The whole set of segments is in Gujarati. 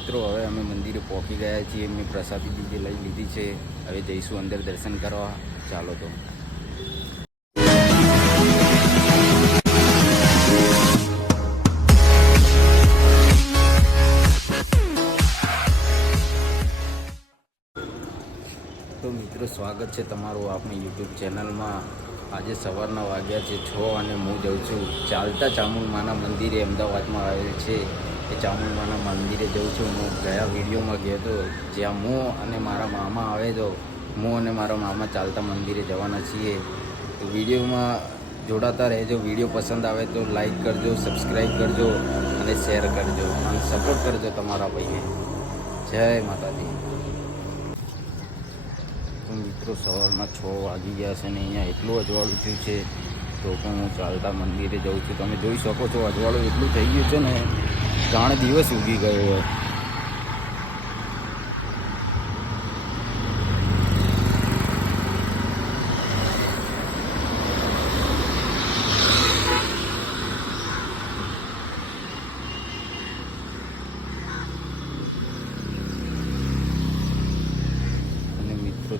મિત્રો, હવે અમે મંદિરે પહોંચી ગયા છીએ. એમની પ્રસાદી બીજી લઈ લીધી છે. હવે જઈશું અંદર દર્શન કરવા. ચાલો તો. તો મિત્રો, સ્વાગત છે તમારું આપણી યુટ્યુબ ચેનલમાં. આજે સવારના વાગ્યા છે, છ અને હું જઉં છું. ચાલતા ચામુંડમાના મંદિરે અમદાવાદમાં આવેલ છે. એ ચામુંડાના મંદિરે જઉં છું. હું ગયા વિડીયોમાં ગયો હતો જ્યાં હું અને મારા મામા આવે તો હું અને મારા મામા ચાલતા મંદિરે જવાના છીએ. તો વિડીયોમાં જોડાતા રહેજો. વીડિયો પસંદ આવે તો લાઈક કરજો, સબસ્ક્રાઈબ કરજો અને શેર કરજો અને સપોર્ટ કરજો તમારા ભાઈને. જય માતાજી. મિત્રો સવારના છ વાગી ગયા છે ને અહીંયા એટલું અજવાળું થયું છે તો પણ હું ચાલતા મંદિરે જઉં છું. તમે જોઈ શકો છો, અજવાળું એટલું થઈ ગયું છે ને. જાણે દિવસ ઉગી ગયો હોય.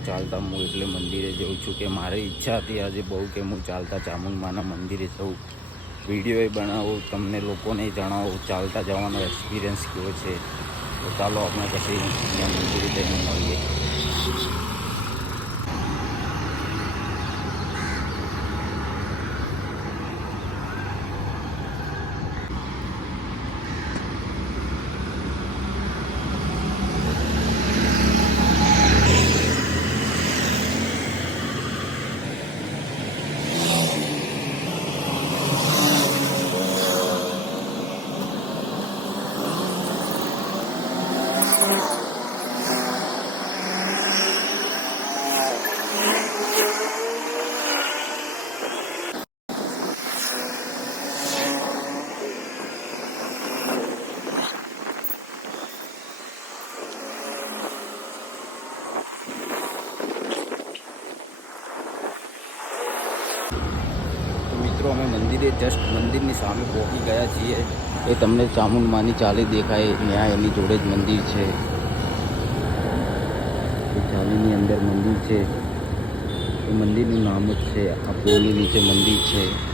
ચાલતા હું એટલે મંદિરે જઉં છું કે મારી ઈચ્છા હતી આજે બહુ કે હું ચાલતા ચામુંડમાના મંદિરે જઉં. વીડિયો બનાવું, તમને લોકોને જણાવું, ચાલતા જવાનો એક્સપિરિયન્સ કેવો છે? તો ચાલો આપણે પછી મળીએ તો મિત્રો અમે મંદિરે જસ્ટ મંદિરની સામે પહોંચી ગયા છીએ. એ તમને ચામુંડમાની ચાલી દેખાય. ત્યાં એની જોડે જ મંદિર છે. એ ચાલીની અંદર મંદિર છે. એ મંદિરનું નામ જ છે. આ પુલની નીચે મંદિર છે.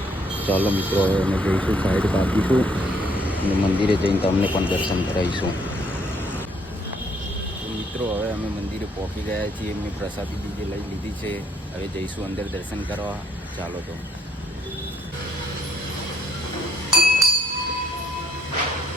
ચાલો મિત્રો, હવે અમે જઈશું સાઈડ કાપીશું અને મંદિરે જઈને તમને પણ દર્શન કરાવીશું. મિત્રો, હવે અમે મંદિરે પહોંચી ગયા છીએ. એમની પ્રસાદી બીજી લઈ લીધી છે. હવે જઈશું અંદર દર્શન કરવા. ચાલો તો.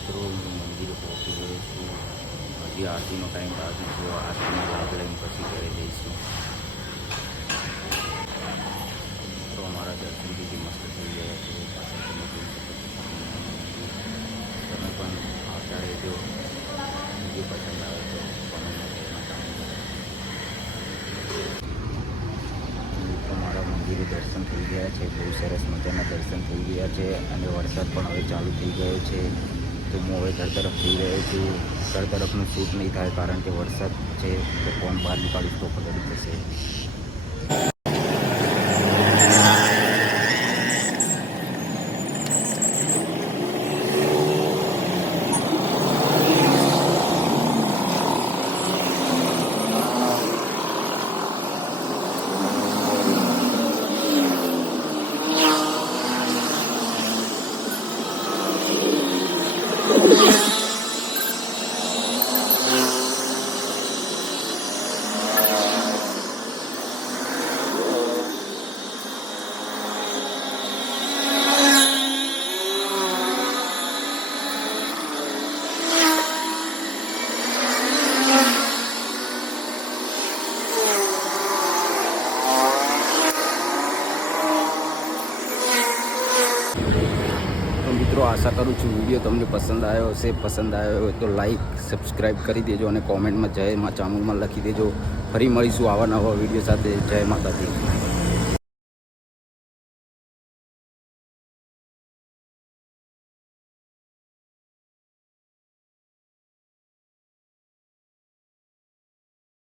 મિત્રો હું મંદિરે પહોંચી ગયો છું હજી આરતીનો ટાઈમ બાકી છે આરતીનો લાભ લઈને પછી ઘરે જઈશું. તો અમારા દર્શન બીજી મસ્ત થઈ ગયા છે. તમે પણ આવતા રહેજો. બીજું પસંદ આવે તો કોમેન્ટમાં મંદિરે દર્શન થઈ ગયા છે. બહુ સરસ મજાના દર્શન થઈ ગયા છે. અને વરસાદ પણ હવે ચાલુ થઈ ગયો છે. તો હું હવે ઘર તરફ જઈ રહ્યો છું. ઘર તરફનું શૂટ નહીં થાય કારણ કે વરસાદ છે, તો ફોન બહાર નીકાળીશ તો પકડી જશે આશા કરું છું વીડિયો તમને પસંદ આવ્યો હશે, પસંદ આવ્યો હોય તો લાઈક સબસ્ક્રાઈબ કરી દેજો અને કોમેન્ટમાં જય મા ચામુંડમાં લખી દેજો. ફરી મળીશું આવા નવા વીડિયો સાથે. જય માતાજી.